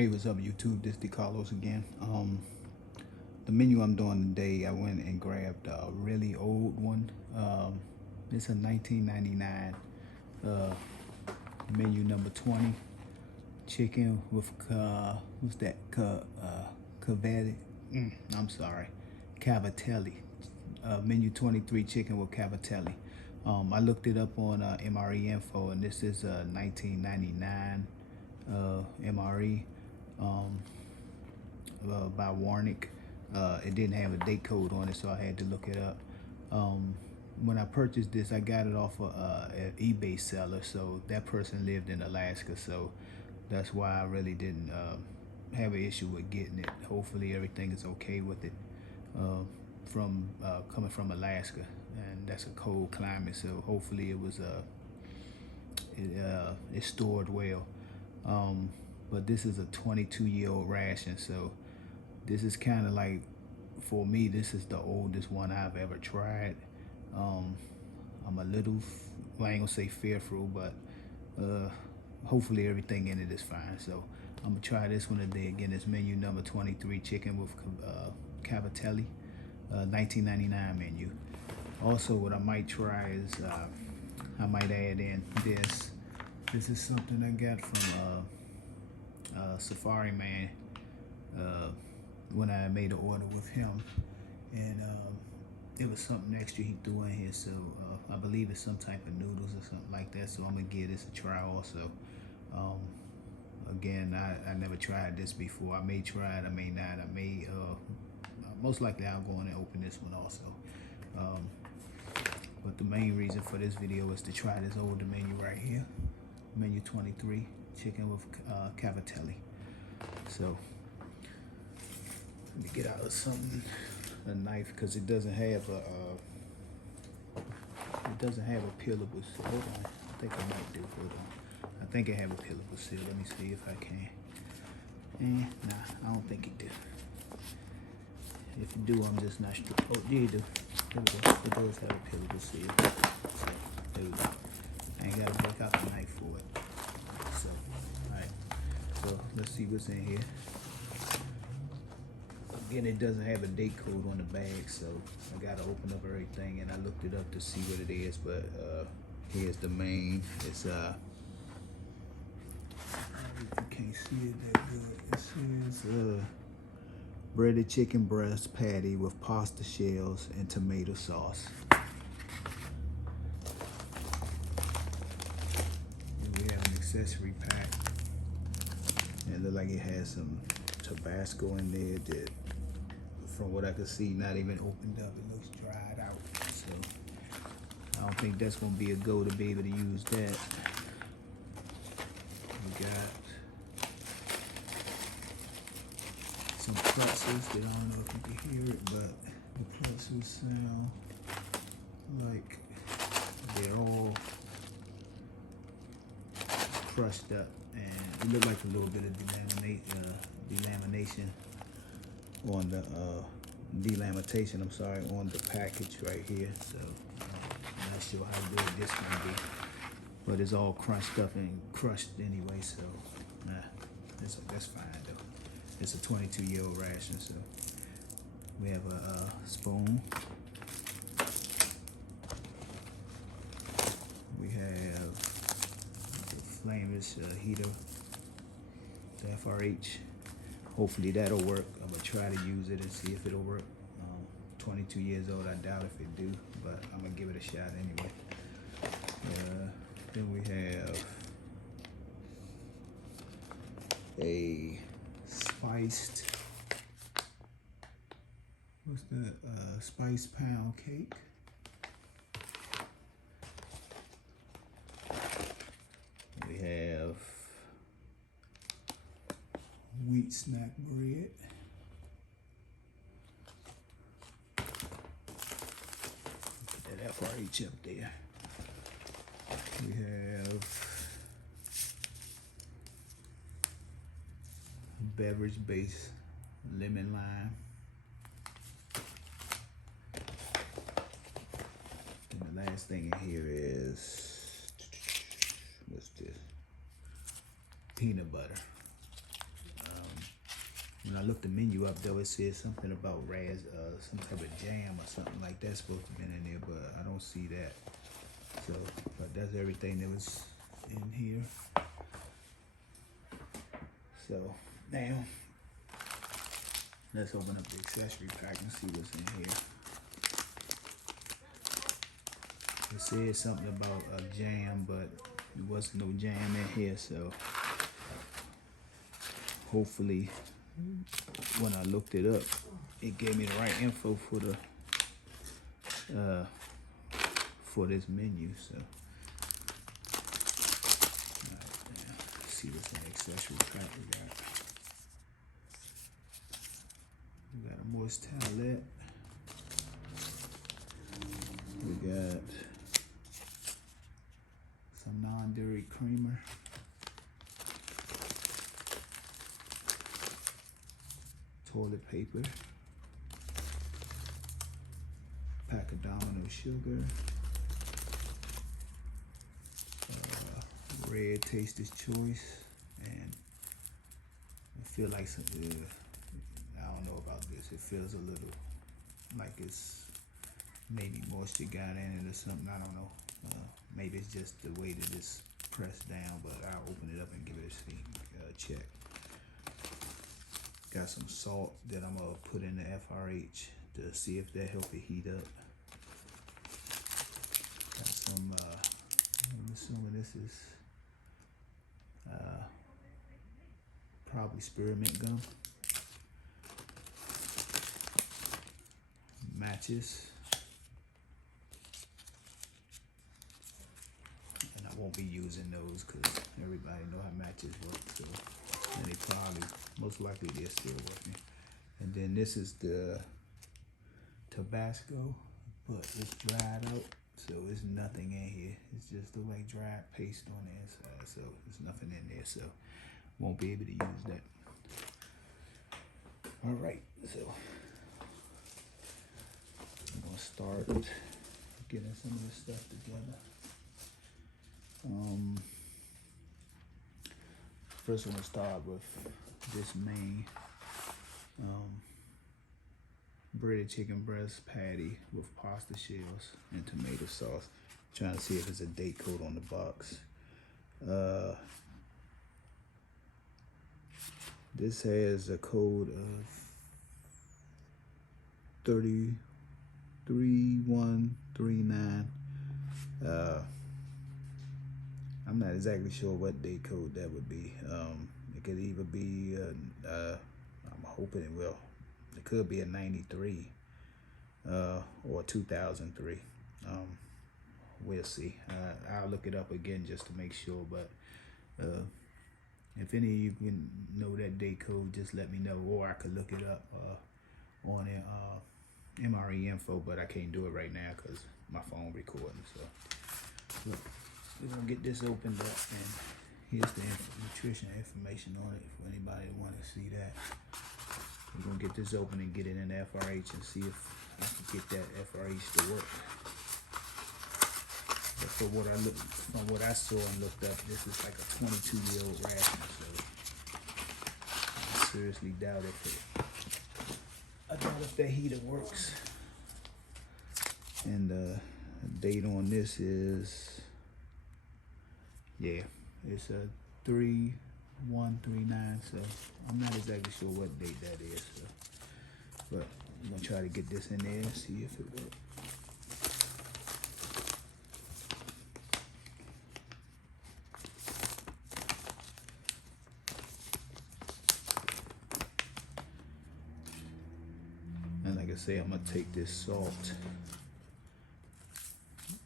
Hey, what's up, YouTube? This is Carlos again. The menu I'm doing today, I went and grabbed a really old one. It's a 1999 menu number 20, chicken with what's that? Cavatelli. Menu 23, chicken with Cavatelli. I looked it up on MRE info, and this is a 1999 MRE. By Warnick. It didn't have a date code on it, so I had to look it up. When I purchased this, I got it off of an eBay seller, so that person lived in Alaska, so that's why I really didn't have an issue with getting it. Hopefully everything is okay with it. Coming from Alaska, and that's a cold climate, so hopefully it was it's stored well. But this is a 22-year-old ration, so this is kind of like, for me, this is the oldest one I've ever tried. I'm a little, well, I ain't gonna say fearful, but hopefully everything in it is fine. So I'm gonna try this one today. Again, it's menu number 23, chicken with Cavatelli, 1999 menu. Also, what I might try is I might add in this. This is something I got from Safari Man when I made an order with him, and it was something extra he threw in here, so I believe it's some type of noodles or something like that, so I'm gonna give this a try also. Again, I never tried this before. I may try it, I may not. I may most likely I'll go in and open this one also. But the main reason for this video is to try this older menu right here, menu 23, chicken with Cavatelli. So let me get out of something, a knife, because it doesn't have a peelable seal. Hold on, I think I might do. Hold on, I think I have a peelable seal. Let me see if I can. Nah, I don't think it do. If you do, I'm just not sure. Oh, yeah, you do. There we go. It does have a peelable seal. So there we go. I ain't gotta break out the knife for it. So, alright. So let's see what's in here. Again, it doesn't have a date code on the bag, so I gotta open up everything, and I looked it up to see what it is, but here's the main. It's you can't see it that good. It says breaded chicken breast patty with pasta shells and tomato sauce. And we have an accessory pack. And it looks like it has some Tabasco in there that, from what I can see, not even opened up. It looks dried out. So I don't think that's gonna be a go to be able to use that. We got some pretzels that I don't know if you can hear it, but the pretzels sound like they're all crushed up, and it looked like a little bit of delamination on the on the package right here. So I'm not sure how good this can be, but it's all crunched up and crushed anyway, so nah, that's fine though. It's a 22-year-old ration. So we have a spoon. We have the flameless heater, the FRH. Hopefully that'll work. I'm gonna try to use it and see if it'll work. 22 years old, I doubt if it do, but I'm gonna give it a shot anyway. Then we have a spiced, what's that? Spiced pound cake. We have wheat snack bread. Put that FRH up there. We have beverage-based lemon lime. And the last thing in here is, what's this? Peanut butter. When I looked the menu up though, it said something about some type of jam or something like that's supposed to be in there, but I don't see that. So, but that's everything that was in here. So now, let's open up the accessory pack and see what's in here. It said something about a jam, but there wasn't no jam in here, so hopefully when I looked it up, it gave me the right info for this menu. So let's see what's in the accessory pack. We got a moist towelette. We got some non-dairy creamer. Toilet paper. Pack of Domino sugar. Red Taster's Choice. And I feel like some, I don't know about this. It feels a little like it's maybe moisture got in it or something. I don't know. Maybe it's just the way that it's pressed down, but I'll open it up and give it a check. Got some salt that I'm gonna put in the FRH to see if that help it heat up. Got some, I'm assuming this is probably spearmint gum. Matches. And I won't be using those because everybody know how matches work. So, and they probably, most likely they're still working. And then this is the Tabasco, but it's dried out. So there's nothing in here. It's just like dried paste on the inside. So there's nothing in there. So won't be able to use that. All right, so I'm gonna start getting some of this stuff together. First I'm gonna start with this main breaded chicken breast patty with pasta shells and tomato sauce. Trying to see if there's a date code on the box. This has a code of 33139. I'm not exactly sure what date code that would be. It could either be, I'm hoping it will. It could be a 93 or 2003. We'll see. I'll look it up again just to make sure, but if any of you can know that date code, just let me know, or I could look it up on MRE info, but I can't do it right now because my phone recording. So look, we're gonna get this opened up, and here's the nutrition information on it for anybody that want to see that. We're gonna get this open and get it in the FRH and see if I can get that FRH to work. But from what I saw and looked up, this is like a 22-year-old ration, so I seriously doubt if the heater works. And the date on this is, yeah, it's a 3139. So I'm not exactly sure what date that is. So, but I'm gonna try to get this in there and see if it works. And like I say, I'm gonna take this salt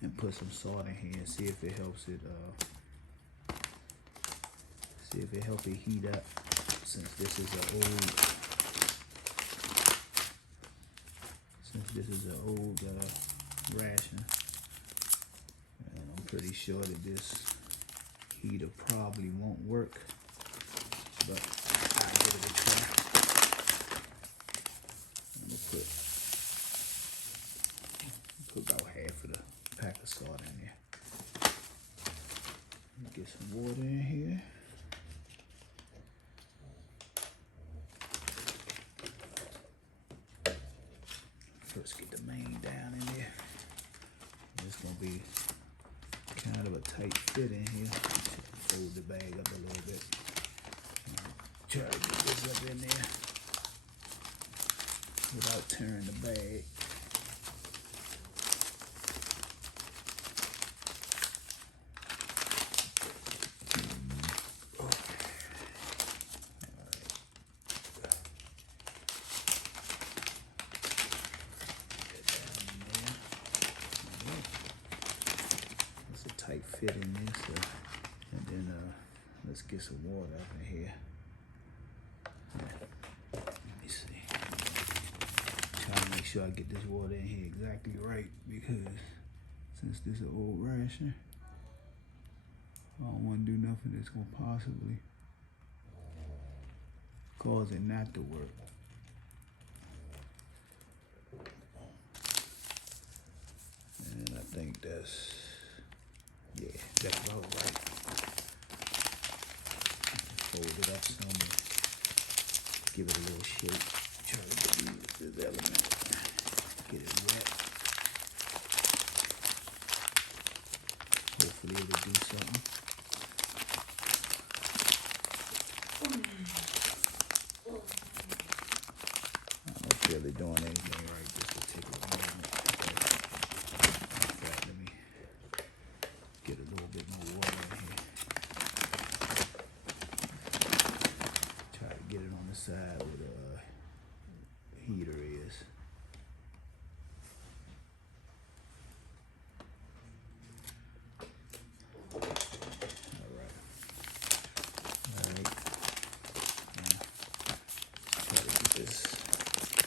and put some salt in here and see if it helps it heat up, since this is an old ration, and I'm pretty sure that this heater probably won't work, but I'll give it a try. I'm gonna put about half of the pack of salt in there. Get some water in here. let's get the main down in there. It's gonna be kind of a tight fit in here. Fold the bag up a little bit. Try to get this up in there without tearing the bag. Tight fit in this, and then let's get some water up in here. Let me see. Try to make sure I get this water in here exactly right, because since this is an old ration, I don't want to do nothing that's gonna possibly cause it not to work. And I think that's, yeah, that's about right. Fold it up some, give it a little shake. Try to get this element, get it wet. Hopefully it'll do something. I'm not really doing anything right this particular moment. In fact, let me get a little bit more water in here. Try to get it on the side where the heater is. Alright. Try to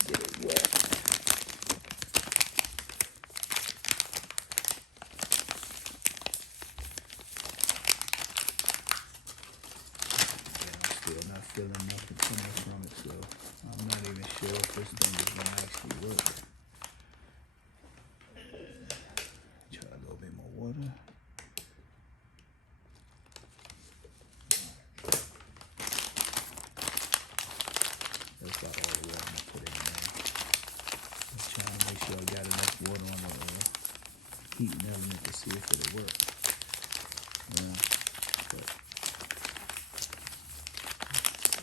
get it wet. Still not feeling nothing coming from it, so I'm not even sure if this thing is gonna actually work. Try a little bit more water. That's about all the water I'm gonna put in there. Let's try to make sure I got enough water on the heating element to see if it'll work. Yeah, but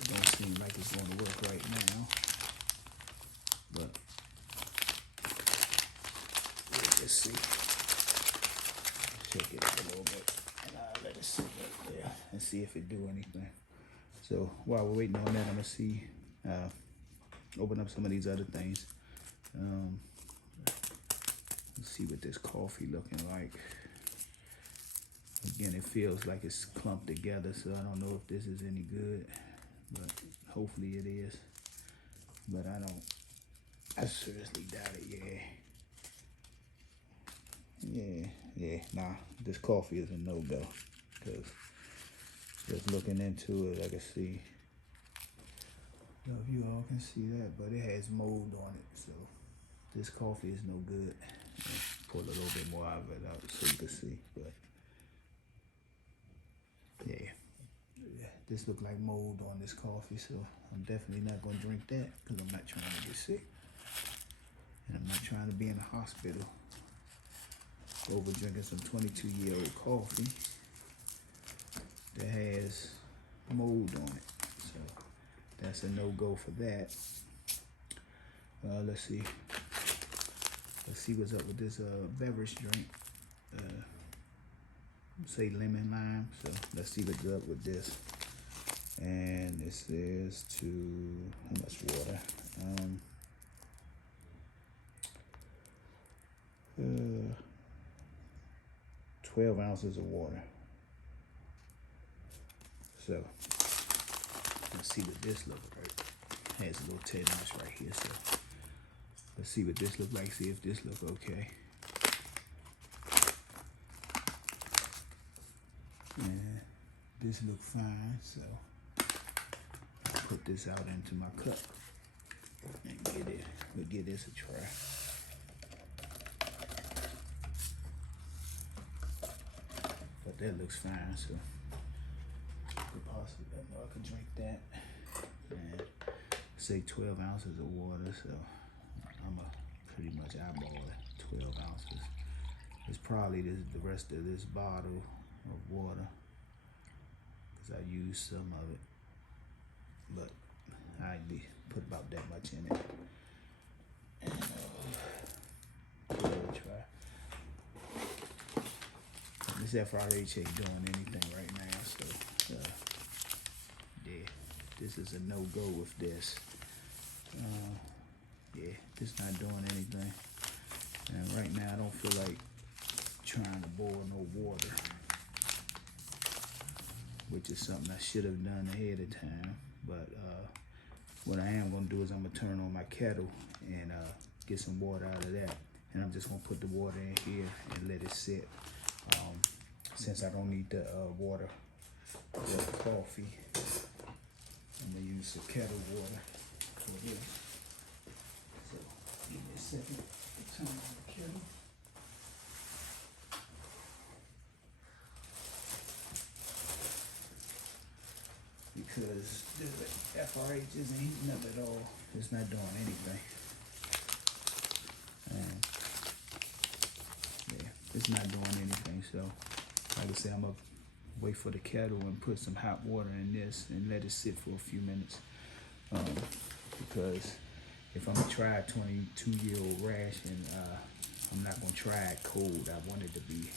it don't seem like it's going to work right now, but we'll just see. Shake it up a little bit, and I'll let it sit right there and see if it do anything. So while we're waiting on that, I'm gonna see, open up some of these other things. Let's see what this coffee looking like. Again, it feels like it's clumped together, so I don't know if this is any good, but hopefully it is. But I seriously doubt it, yeah. Nah, this coffee is a no-go, because just looking into it, I can see, I don't know if you all can see that, but it has mold on it, so this coffee is no good. Pull a little bit more of it out so you can see, but yeah, this look like mold on this coffee, so I'm definitely not gonna drink that, because I'm not trying to get sick, and I'm not trying to be in the hospital over drinking some 22-year-old coffee that has mold on it. So that's a no-go for that. Let's see what's up with this beverage drink. Say lemon lime, so let's see what's up with this. And it says to, how much water? 12 ounces of water. So let's see what this looks like. Has a little 10 ounce right here, so let's see what this looks like, see if this looks okay. And this look fine, so I'll put this out into my cup and we'll give this a try. But that looks fine, so could possibly, I know I could drink that. And say 12 ounces of water, so I'm gonna pretty much eyeball it, 12 ounces. It's probably the rest of this bottle of water, because I used some of it, but I put about that much in it. And give it a try. This FRH ain't doing anything right now, so yeah, this is a no-go with this. Yeah, it's not doing anything. And right now I don't feel like trying to boil no water, which is something I should have done ahead of time. But what I am gonna do is I'm gonna turn on my kettle and get some water out of that. And I'm just gonna put the water in here and let it sit. Since I don't need the water for the coffee, I'm gonna use the kettle water for this. So give me a second to turn on the kettle. Because the FRH isn't heating up at all. It's not doing anything. And yeah, it's not doing anything. So like I said, I'm gonna wait for the kettle and put some hot water in this and let it sit for a few minutes. Because if I'm gonna try a 22-year-old ration, I'm not gonna try it cold. I want it to be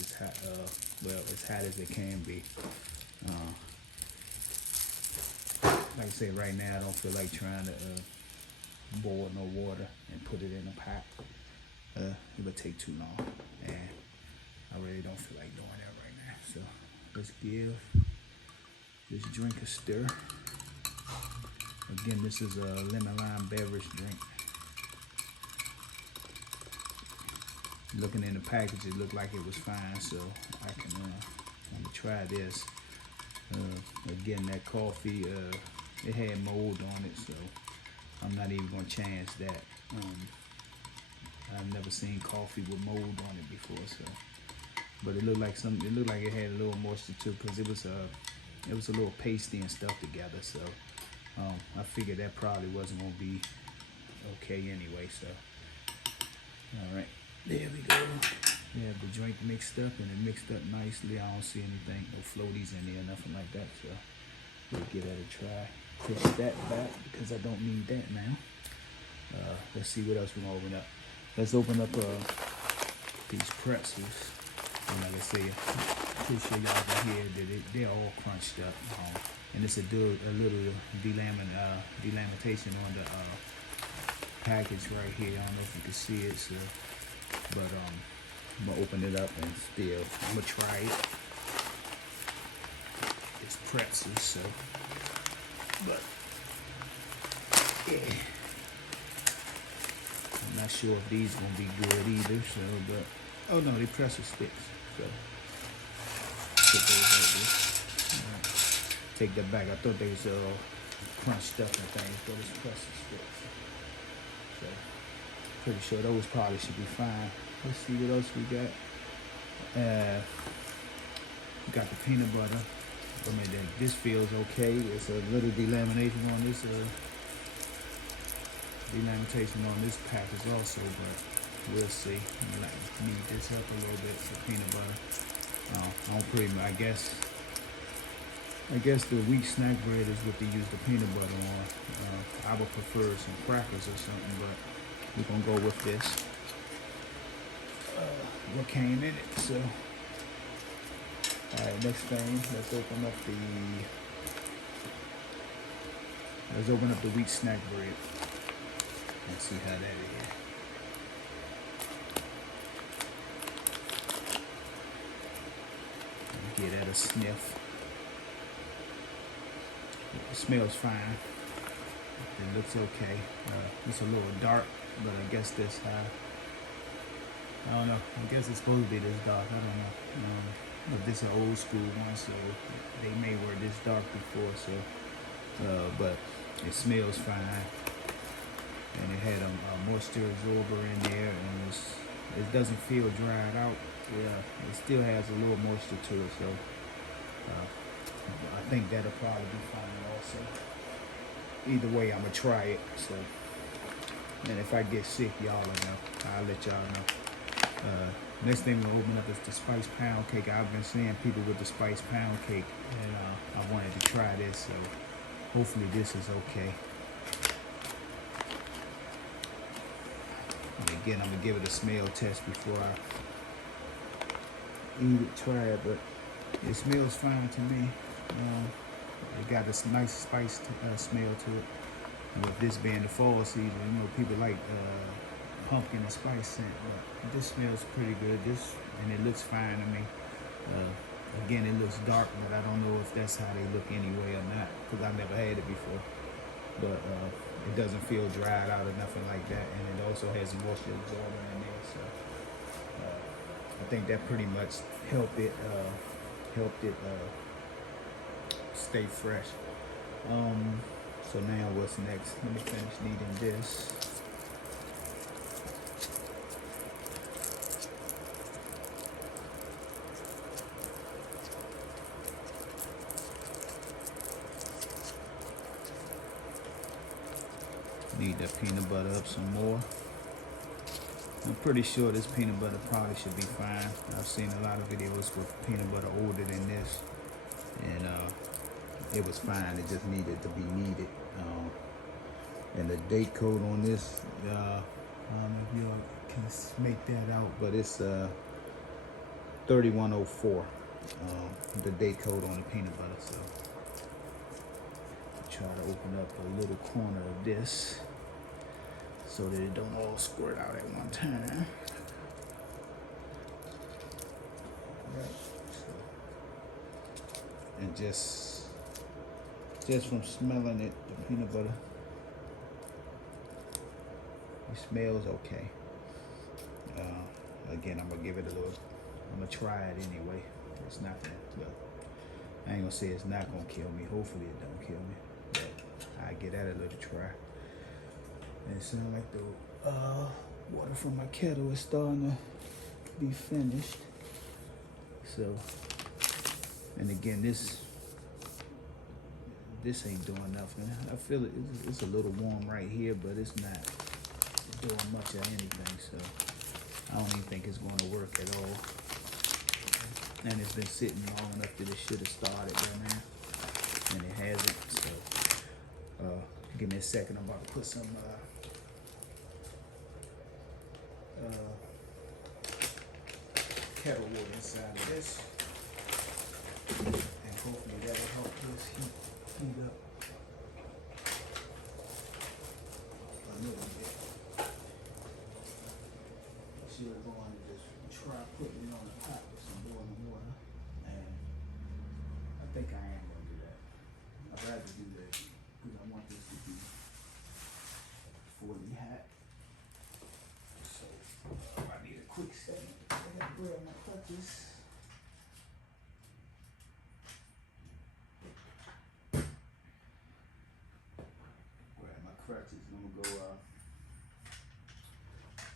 as hot, well, as hot as it can be. Like I say, right now I don't feel like trying to boil no water and put it in a pot. It would take too long, and I really don't feel like doing that right now. So let's give this drink a stir. Again, this is a lemon lime beverage drink. Looking in the package, it looked like it was fine, so I'm gonna try this. Again, that coffee, it had mold on it, so I'm not even gonna chance that. I've never seen coffee with mold on it before, so. But it looked like it had a little moisture too, because it was a little pasty and stuff together. So I figured that probably wasn't gonna be okay anyway. So all right, there we go. We have the drink mixed up, and it mixed up nicely. I don't see anything, no floaties in there, nothing like that. So we'll give that a try. Push that back because I don't need that now. Let's see what else we're gonna open up. Let's open up these pretzels. And like I say, I'm pretty sure y'all can hear that they're all crunched up. And it's a little delimitation on the package right here. I don't know if you can see it. So, but I'm gonna open it up and still, I'm gonna try it. It's pretzels, so, but yeah. I'm not sure if these gonna be good either. So, but oh no, they pretzel sticks. So put those like this. Take that back. I thought they was crunched up and things, but it's pretzel sticks. So pretty sure those probably should be fine. Let's see what else we got. We got the peanut butter. I mean, this feels okay. It's a little delamination on this. Delimitation on this package also, but we'll see. I'm gonna knead this up a little bit for peanut butter. I guess the wheat snack bread is what they use the peanut butter on. I would prefer some crackers or something, but we're gonna go with this. What came in it? So, all right. Next thing, let's open up the wheat snack bread. Let's see how that is. Give that a sniff. It smells fine. It looks okay. It's a little dark, but I guess this I don't know. I guess it's supposed to be this dark. I don't know. But this is an old school one, so they may wear this dark before. So, but it smells fine. And it had a moisture absorber in there, and it doesn't feel dried out. Yeah, it still has a little moisture to it, so I think that'll probably be fine also. Either way, I'm gonna try it. So And if I get sick, y'all will know. I'll let y'all know. Next thing we'll open up is the spice pound cake. I've been seeing people with the spice pound cake, and I wanted to try this, so hopefully this is okay. And again, I'm gonna give it a smell test before I eat it, try it, but it smells fine to me. It got this nice spice smell to it. And with this being the fall season, you know, people like pumpkin and spice scent, but this smells pretty good. And it looks fine to me. Again, it looks dark, but I don't know if that's how they look anyway or not, because I've never had it before. But it doesn't feel dried out or nothing like that, and it also has moisture absorber in there. So I think that pretty much helped it stay fresh. So now what's next? Let me finish kneading this. Knead that peanut butter up some more. I'm pretty sure this peanut butter probably should be fine. I've seen a lot of videos with peanut butter older than this, and it was fine. It just needed to be kneaded. And the date code on this, I don't know if y'all can make that out, but it's 3104. The date code on the peanut butter. So try to open up a little corner of this so that it don't all squirt out at one time. Right. So, and just from smelling it, the peanut butter, it smells okay. Again, I'm gonna give it a little. I'm gonna try it anyway. It's not gonna. Well, I ain't gonna say it's not gonna kill me. Hopefully, it don't kill me. But I get at it a little try. And it sounds like the water from my kettle is starting to be finished. So, and again, this ain't doing nothing. I feel it's a little warm right here, but it's not doing much of anything. So I don't even think it's going to work at all. And it's been sitting long enough that it should have started by now, and it hasn't. So give me a second. I'm about to put some kettle water inside of this, and hopefully that'll help this heat up a little bit. She was going to just try putting it on the pot with some boiling water, and I think I am going to do that. I'd rather do that because I want this to be fully hot. So I need a quick second. I gotta grab my clutches. Grab my crutches, and I'm gonna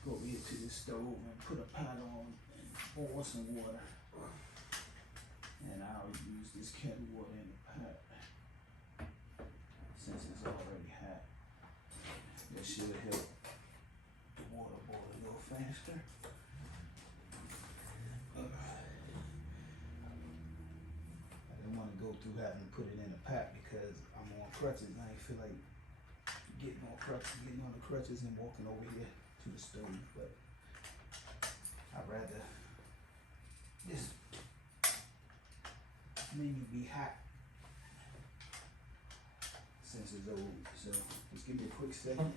go over here to the stove and put a pot on and boil some water. And I'll use this kettle water in the pot since it's already hot. That should help the water boil a little faster. I didn't want to go through having to put it in the pot because I'm on crutches and I ain't feel like getting on the crutches and walking over here to the stove, but I'd rather this menu be hot since it's old. So just give me a quick second.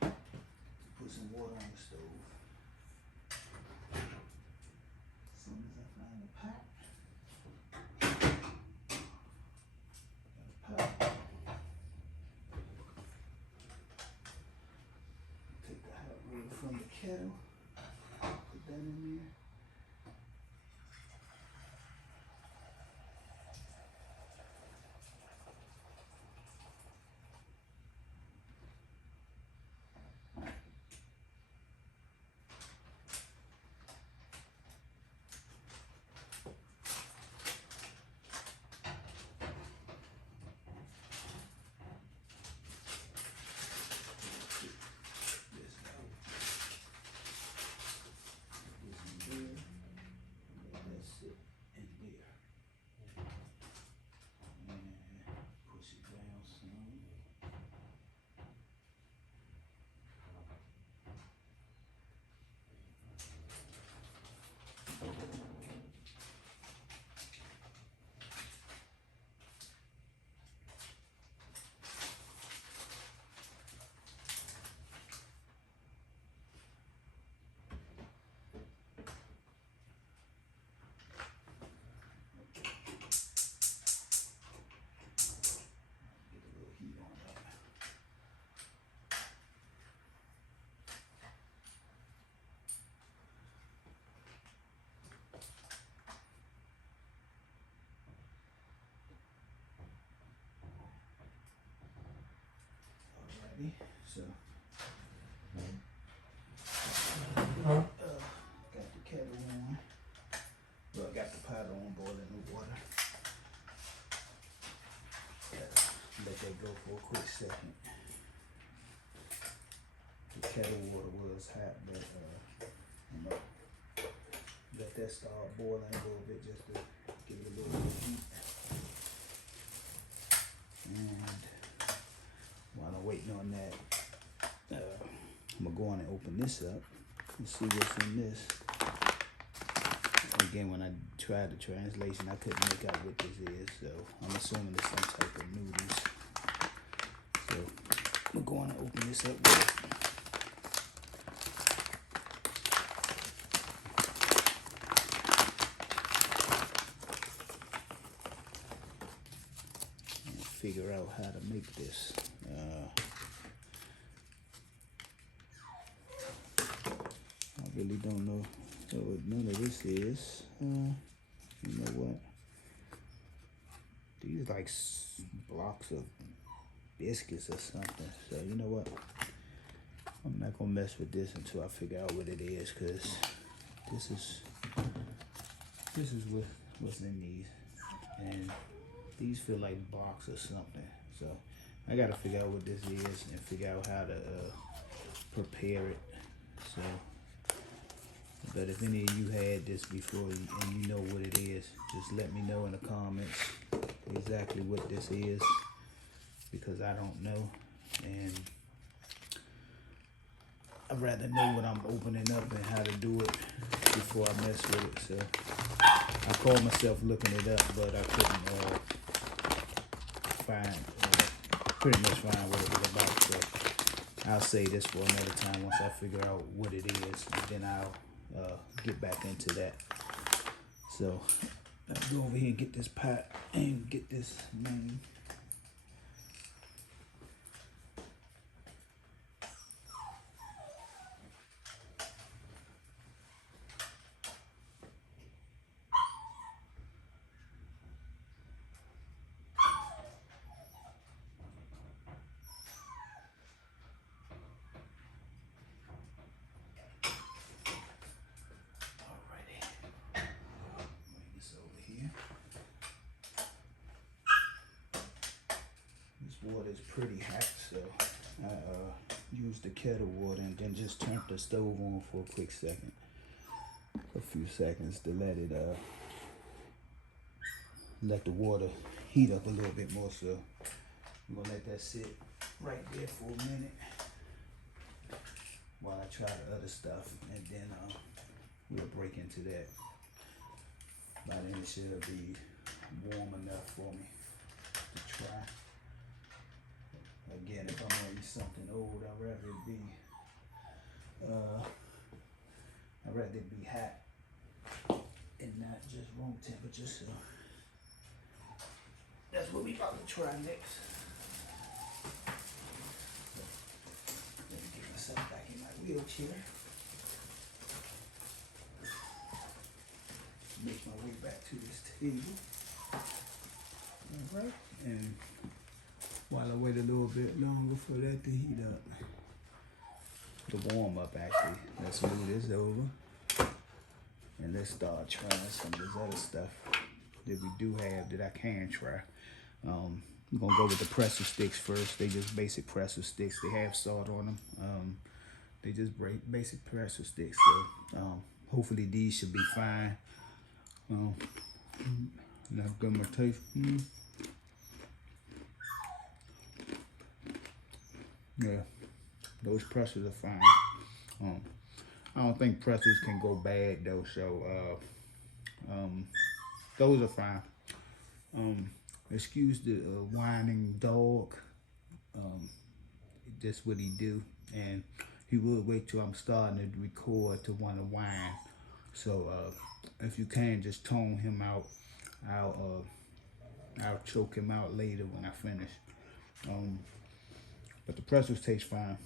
Put some water on the stove. As soon as I find the pot. Take the hot water from the kettle. Put that in there. So got the kettle on. Well, I got the pot on, boiling the water. Let that go for a quick second. The kettle water was hot, but you know, let that start boiling a little bit just to give it a little bit of heat. And while I'm waiting on that, I'm gonna go on and open this up and see what's in this. Again, when I tried the translation, I couldn't make out what this is, so I'm assuming it's some type of noodles. So I'm gonna go on and open this up. Figure out how to make this. I really don't know what none of this is. You know what? These like blocks of biscuits or something. So you know what? I'm not gonna mess with this until I figure out what it is, cause this is what's in these, and these feel like blocks or something. So I gotta figure out what this is and figure out how to prepare it. So, but if any of you had this before and you know what it is, just let me know in the comments exactly what this is, because I don't know, and I'd rather know what I'm opening up and how to do it before I mess with it. So I called myself looking it up, but I couldn't pretty much find what it was about. So I'll say this for another time once I figure out what it is, and then I'll get back into that. So let's go over here and get this pot and get this name. Water is pretty hot, so I used the kettle water and then just turned the stove on for a quick second, a few seconds, to let it let the water heat up a little bit more. So I'm gonna let that sit right there for a minute while I try the other stuff, and then we'll break into that. By then it should be warm enough for me to try. Again, if I'm gonna eat something old, I'd rather it be hot and not just room temperature. So that's what we about to try next. Let me get myself back in my wheelchair. Make my way back to this table. All right, and while I wait a little bit longer for that to heat up, the warm up actually, let's move this over and let's start trying some of this other stuff that we do have that I can try. I'm gonna go with the pretzel sticks first. They just basic pretzel sticks. They have salt on them. They just basic pretzel sticks. So hopefully these should be fine. Now give them a taste. Yeah, those pretzels are fine. I don't think pretzels can go bad though, so those are fine. Excuse the whining dog. That's what he do, and he will wait till I'm starting to record to want to whine. So if you can, just tone him out. I'll choke him out later when I finish. But the pretzels taste fine.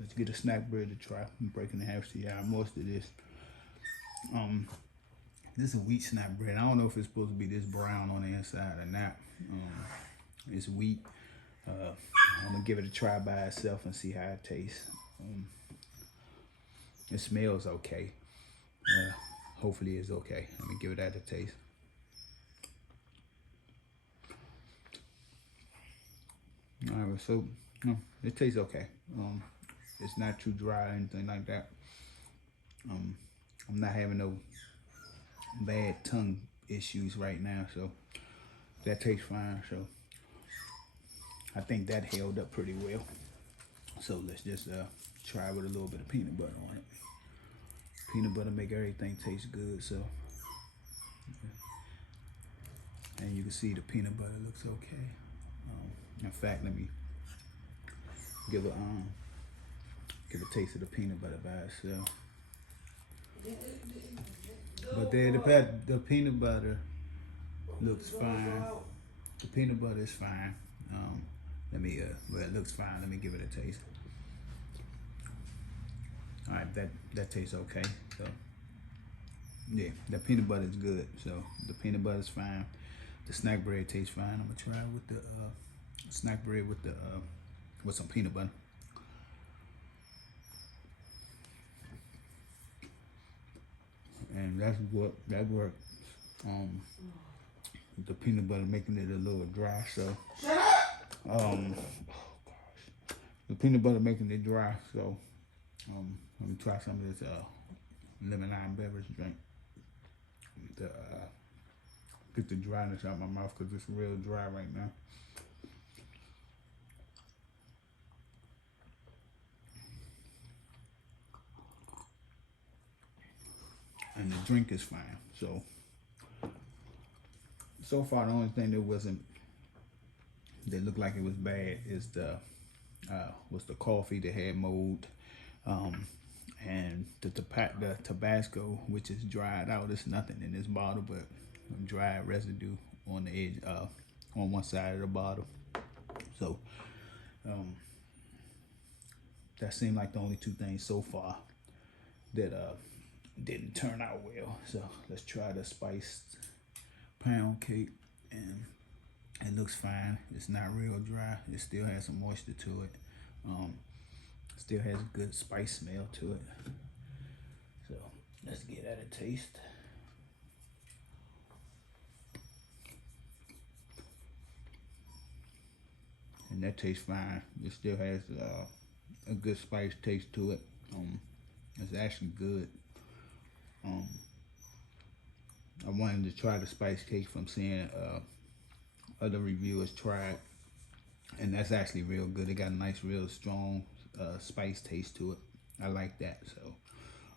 Let's get a snack bread to try. I'm breaking the half, see how most of this. This is a wheat snack bread. I don't know if it's supposed to be this brown on the inside or not. It's wheat. I'm gonna give it a try by itself and see how it tastes. It smells okay. Hopefully it's okay. Let me give it that a taste. All right, so it tastes okay. It's not too dry or anything like that. I'm not having no bad tongue issues right now, so that tastes fine. So I think that held up pretty well. So let's just try with a little bit of peanut butter on it. Peanut butter make everything taste good. So, and you can see the peanut butter looks okay. In fact, let me give a taste of the peanut butter by itself. But the peanut butter looks fine. The peanut butter is fine. Well, it looks fine. Let me give it a taste. All right, that tastes okay. So yeah, the peanut butter is good. So the peanut butter is fine. The snack bread tastes fine. I'm gonna try it with the snack bread with the with some peanut butter. And that worked. The peanut butter making it a little dry. So the peanut butter making it dry. So let me try some of this lemon lime beverage drink. Get the dryness out of my mouth because it's real dry right now. And the drink is fine. So far the only thing that looked like it was bad is was the coffee that had mold, and the Tabasco, which is dried out. There's nothing in this bottle but dried residue on the edge, on one side of the bottle. So that seemed like the only two things so far that didn't turn out well. So let's try the spiced pound cake, and it looks fine. It's not real dry. It still has some moisture to it. Still has a good spice smell to it. So let's give that a taste. And that tastes fine. It still has a good spice taste to it. It's actually good. I wanted to try the spice cake from seeing other reviewers try it, and that's actually real good. It got a nice, real strong spice taste to it. I like that. So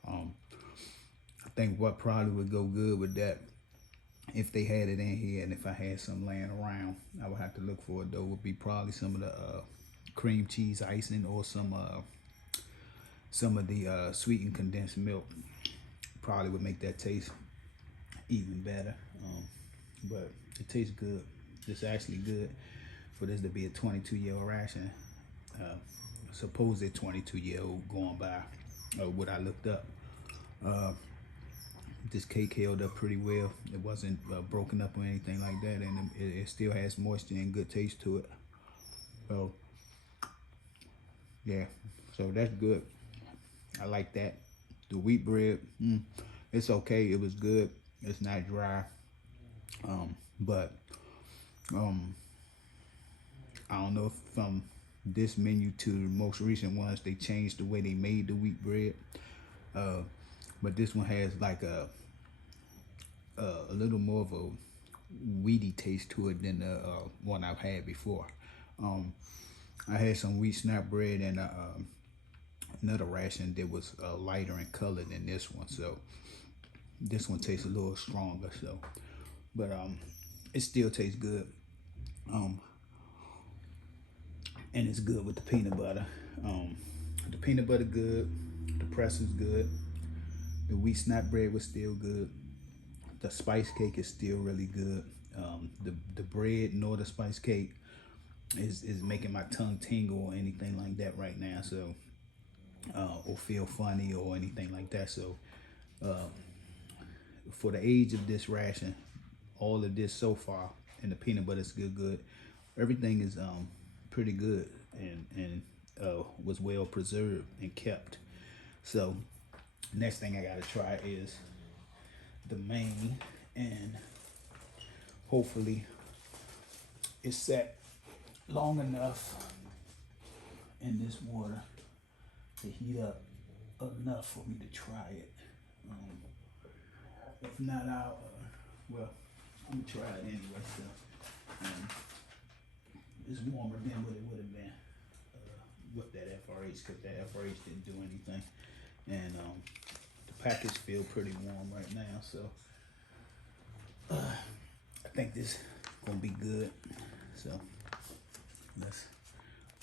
I think what probably would go good with that, if they had it in here and if I had some laying around, I would have to look for it though, would be probably some of the cream cheese icing or some of the sweetened condensed milk. Probably would make that taste even better. But it tastes good. It's actually good for this to be a 22-year-old ration. Supposed 22-year-old going by what I looked up. This cake held up pretty well. It wasn't broken up or anything like that, and it still has moisture and good taste to it. So yeah, so that's good. I like that. The wheat bread, it's okay. It was good. It's not dry, but I don't know if from this menu to the most recent ones they changed the way they made the wheat bread. But this one has like a little more of a wheaty taste to it than the one I've had before. I had some wheat snap bread and another ration that was lighter in color than this one, so this one tastes a little stronger. So, but it still tastes good, and it's good with the peanut butter. The peanut butter good, the press is good, the wheat snap bread was still good, the spice cake is still really good. The bread nor the spice cake is making my tongue tingle or anything like that right now. So or feel funny or anything like that. So for the age of this ration, all of this so far, and the peanut butter is good. Everything is pretty good and was well preserved and kept. So next thing I gotta try is the main, and hopefully it's set long enough in this water to heat up enough for me to try it. If not, I'll well, I'm gonna try it anyway. So it's warmer than what it would have been with that FRH, because that FRH didn't do anything, and the package feel pretty warm right now. So I think this gonna be good. So let's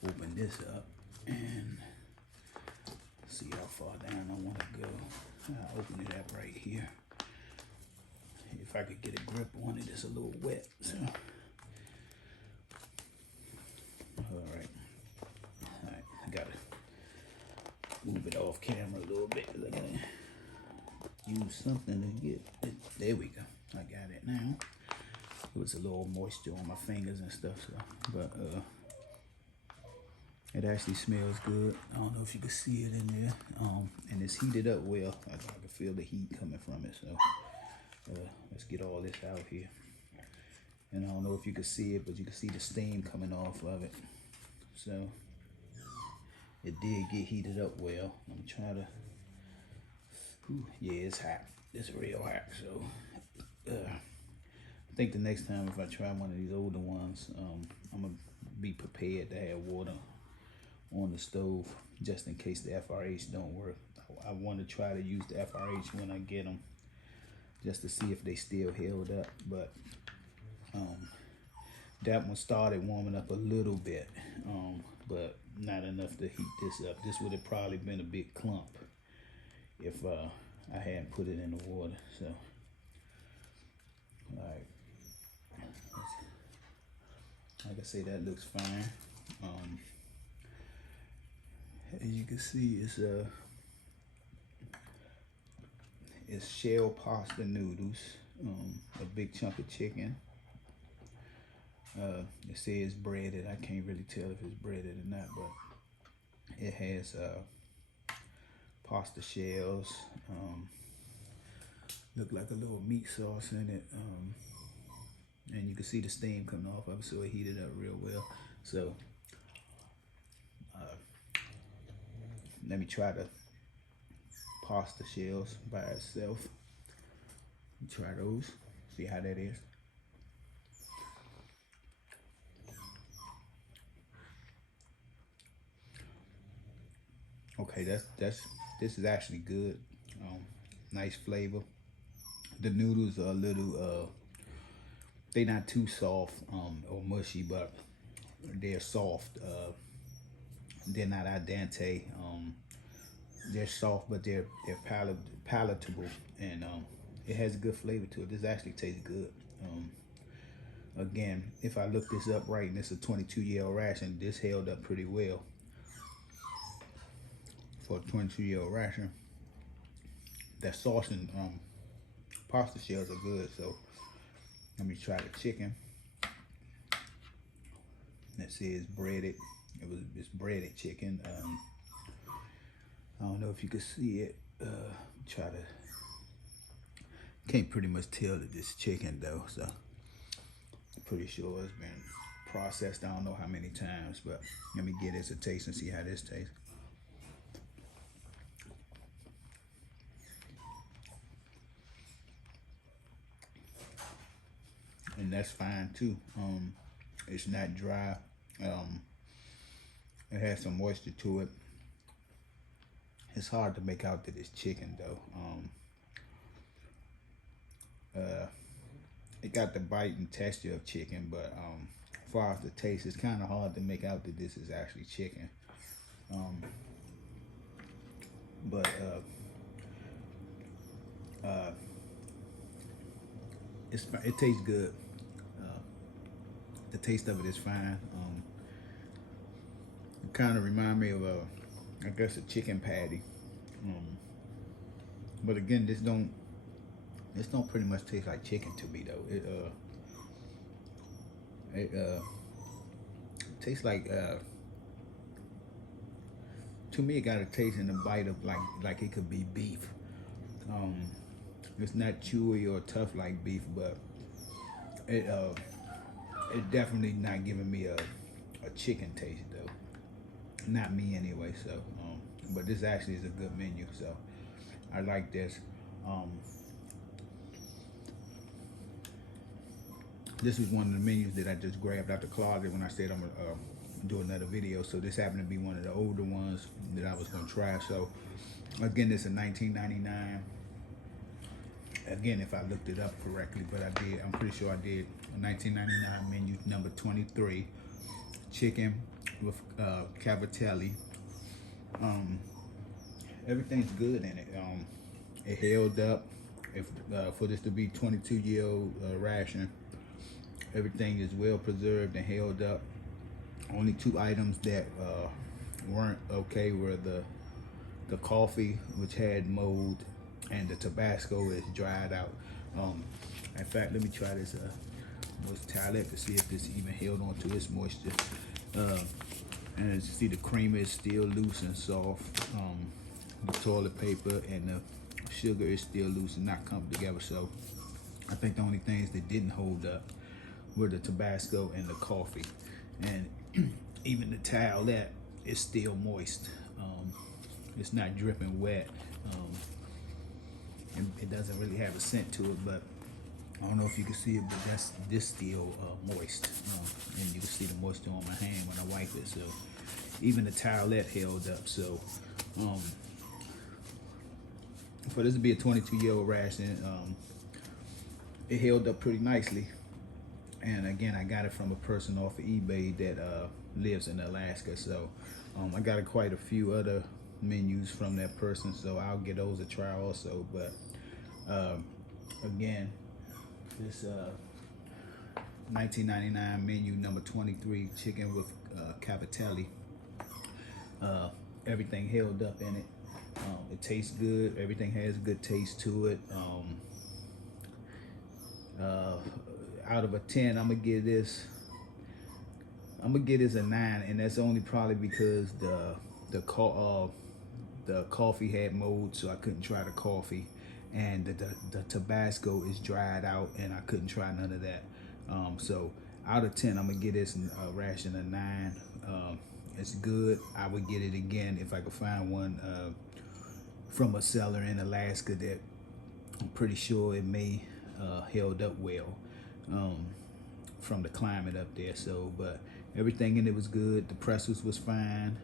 open this up and see how far down I want to go. I'll open it up right here. If I could get a grip on it, it's a little wet. So, all right, I gotta move it off camera a little bit. I gotta use something to get it. There we go. I got it now. It was a little moisture on my fingers and stuff. So, but it actually smells good. I don't know if you can see it in there. And it's heated up well. I can feel the heat coming from it. So let's get all this out here. And I don't know if you can see it, but you can see the steam coming off of it. So it did get heated up well. I'm gonna try to, yeah, it's hot. It's real hot. So I think the next time if I try one of these older ones, I'm gonna be prepared to have water on the stove just in case the FRH don't work. I want to try to use the FRH when I get them, just to see if they still held up. But that one started warming up a little bit, but not enough to heat this up. This would have probably been a big clump if I hadn't put it in the water. So all right, like I say, that looks fine. As you can see, it's shell pasta noodles, a big chunk of chicken. It says breaded. I can't really tell if it's breaded or not, but it has pasta shells. Look like a little meat sauce in it. And you can see the steam coming off of it, so it heated up real well. So let me try the pasta shells by itself. Try those, see how that is. Okay, this is actually good. Nice flavor. The noodles are a little they're not too soft or mushy, but they're soft. They're not al dente. They're soft, but they're palatable, and it has a good flavor to it. This actually tastes good. Again, if I look this up right, and it's a 22-year-old ration, this held up pretty well for a 22-year-old ration. That sauce and pasta shells are good. So let me try the chicken. That says breaded. It's breaded chicken. I don't know if you can see it. Try to, can't pretty much tell that it's chicken though. So I'm pretty sure it's been processed. I don't know how many times, but let me get this a taste and see how this tastes. And that's fine too. It's not dry. It has some moisture to it. It's hard to make out that it's chicken though. It got the bite and texture of chicken, but as far as the taste, it's kind of hard to make out that this is actually chicken. But it tastes good. The taste of it is fine. It kind of remind me of I guess a chicken patty. But again, this don't pretty much taste like chicken to me though. It tastes like to me it got a taste in the bite of like it could be beef. Um, it's not chewy or tough like beef, but it definitely not giving me a chicken taste though. Not me anyway. So, but this actually is a good menu. So I like this. Um, this was one of the menus that I just grabbed out the closet when I said I'm gonna do another video. So this happened to be one of the older ones that I was gonna try. So again, this is $19.99. Again, if I looked it up correctly, but I did. I'm pretty sure I did. $19.99 menu number 23, chicken with Cavatelli. Everything's good in it. It held up. If for this to be 22-year-old ration, everything is well preserved and held up. Only two items that weren't okay were the coffee, which had mold, and the Tabasco is dried out. In fact, let me try this moist towelette to see if this even held on to its moisture. And as you see, the cream is still loose and soft. The toilet paper and the sugar is still loose and not come together. So I think the only things that didn't hold up were the Tabasco and the coffee. And even the towelette is still moist. It's not dripping wet. And it doesn't really have a scent to it, but I don't know if you can see it, but this still moist. And you can see the moisture on my hand when I wipe it. So even the towelette held up. So for this to be a 22-year-old ration, it held up pretty nicely. And again, I got it from a person off of eBay that lives in Alaska. So I got quite a few other menus from that person, so I'll get those a try also. But again, this $19.99 menu number 23, chicken with Cavatelli. Everything held up in it. It tastes good. Everything has good taste to it. Out of a 10, I'm gonna give this a 9, and that's only probably because the coffee had mold, so I couldn't try the coffee, and the Tabasco is dried out, and I couldn't try none of that. So out of 10, I'm gonna give this ration a 9. It's good. I would get it again if I could find one from a seller in Alaska that I'm pretty sure it may held up well from the climate up there. So, but everything in it was good. The pretzels was fine.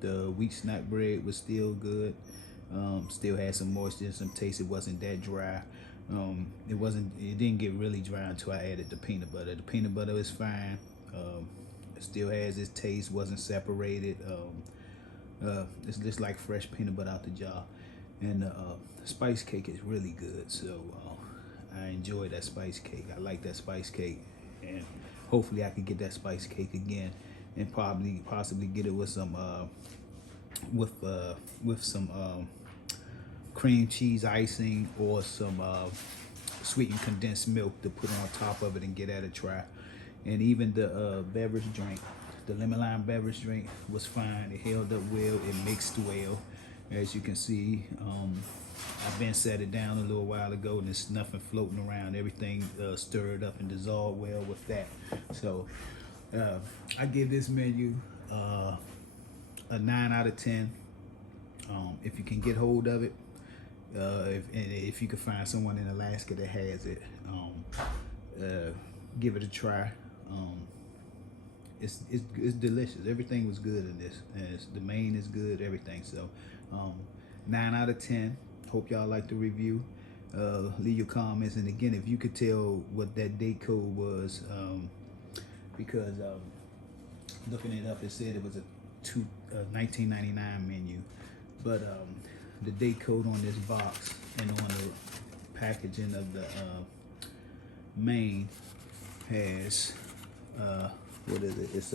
The wheat snack bread was still good. Still had some moisture and some taste. It wasn't that dry. It didn't get really dry until I added the peanut butter. The peanut butter is fine. It still has its taste, wasn't separated. It's just like fresh peanut butter out the jar. And the spice cake is really good. So I enjoy that spice cake. I like that spice cake, and hopefully I can get that spice cake again, and possibly get it with some cream cheese icing or some sweetened condensed milk to put on top of it and get at a try. And even the beverage drink, the lemon lime beverage drink was fine. It held up well. It mixed well, as you can see. I've been set it down a little while ago, and there's nothing floating around. Everything stirred up and dissolved well with that. So I give this menu a 9 out of 10. If you can get hold of it, if you can find someone in Alaska that has it, give it a try. It's delicious. Everything was good in this. The main is good. Everything. So 9 out of 10. Hope y'all like the review. Leave your comments, and again, if you could tell what that date code was, because looking it up, it said it was a 1999 menu, but the date code on this box and on the packaging of the main has what is it? It's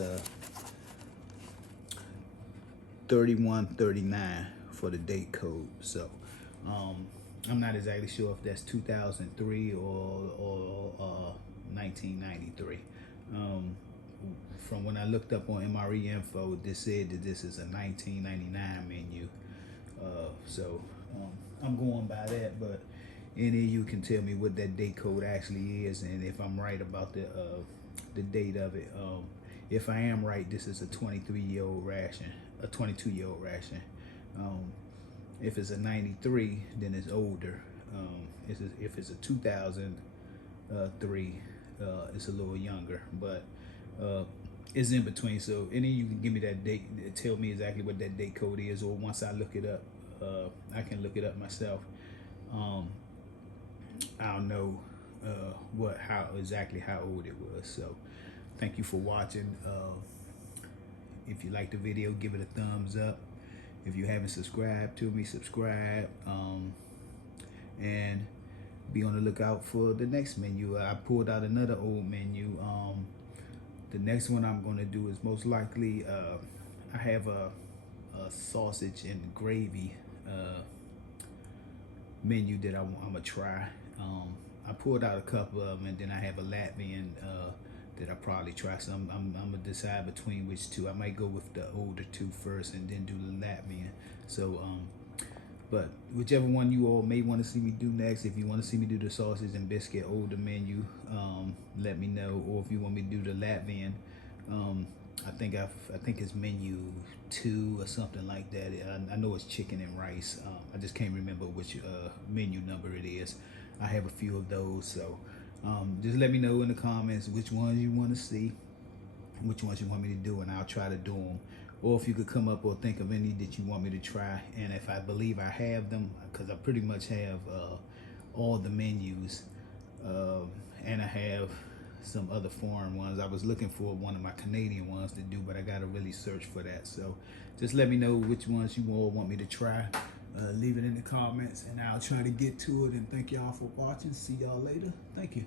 3139 for the date code. So I'm not exactly sure if that's 2003 or 1993. from when I looked up on MRE info, this said that this is a 1999 menu. So I'm going by that, but any of you can tell me what that date code actually is, and if I'm right about the date of it. If I am right, this is a 23-year-old ration, a 22-year-old ration. If it's a 93, then it's older. If it's a 2003, it's a little younger, but it's in between. So any of you can give me that date, tell me exactly what that date code is, or once I look it up, I can look it up myself. I'll know how old it was. So thank you for watching. If you like the video, give it a thumbs up. If you haven't subscribed to me, subscribe, and be on the lookout for the next menu. I pulled out another old menu. The next one I'm going to do is most likely, I have a sausage and gravy menu that I'm going to try. I pulled out a couple of them, and then I have a Latvian that I probably try. So I'm going to decide between which two. I might go with the older two first and then do the Latvian. So, but whichever one you all may want to see me do next, if you want to see me do the sausage and biscuit older menu, let me know. Or if you want me to do the Latvian, I think it's menu 2 or something like that. I know it's chicken and rice. I just can't remember which menu number it is. I have a few of those, so just let me know in the comments which ones you want to see, which ones you want me to do, and I'll try to do them. Or if you could come up or think of any that you want me to try, and if I believe I have them, because I pretty much have all the menus, and I have some other foreign ones. I was looking for one of my Canadian ones to do, but I gotta really search for that. So just let me know which ones you all want me to try. Leave it in the comments, and I'll try to get to it. And thank y'all for watching. See y'all later. Thank you.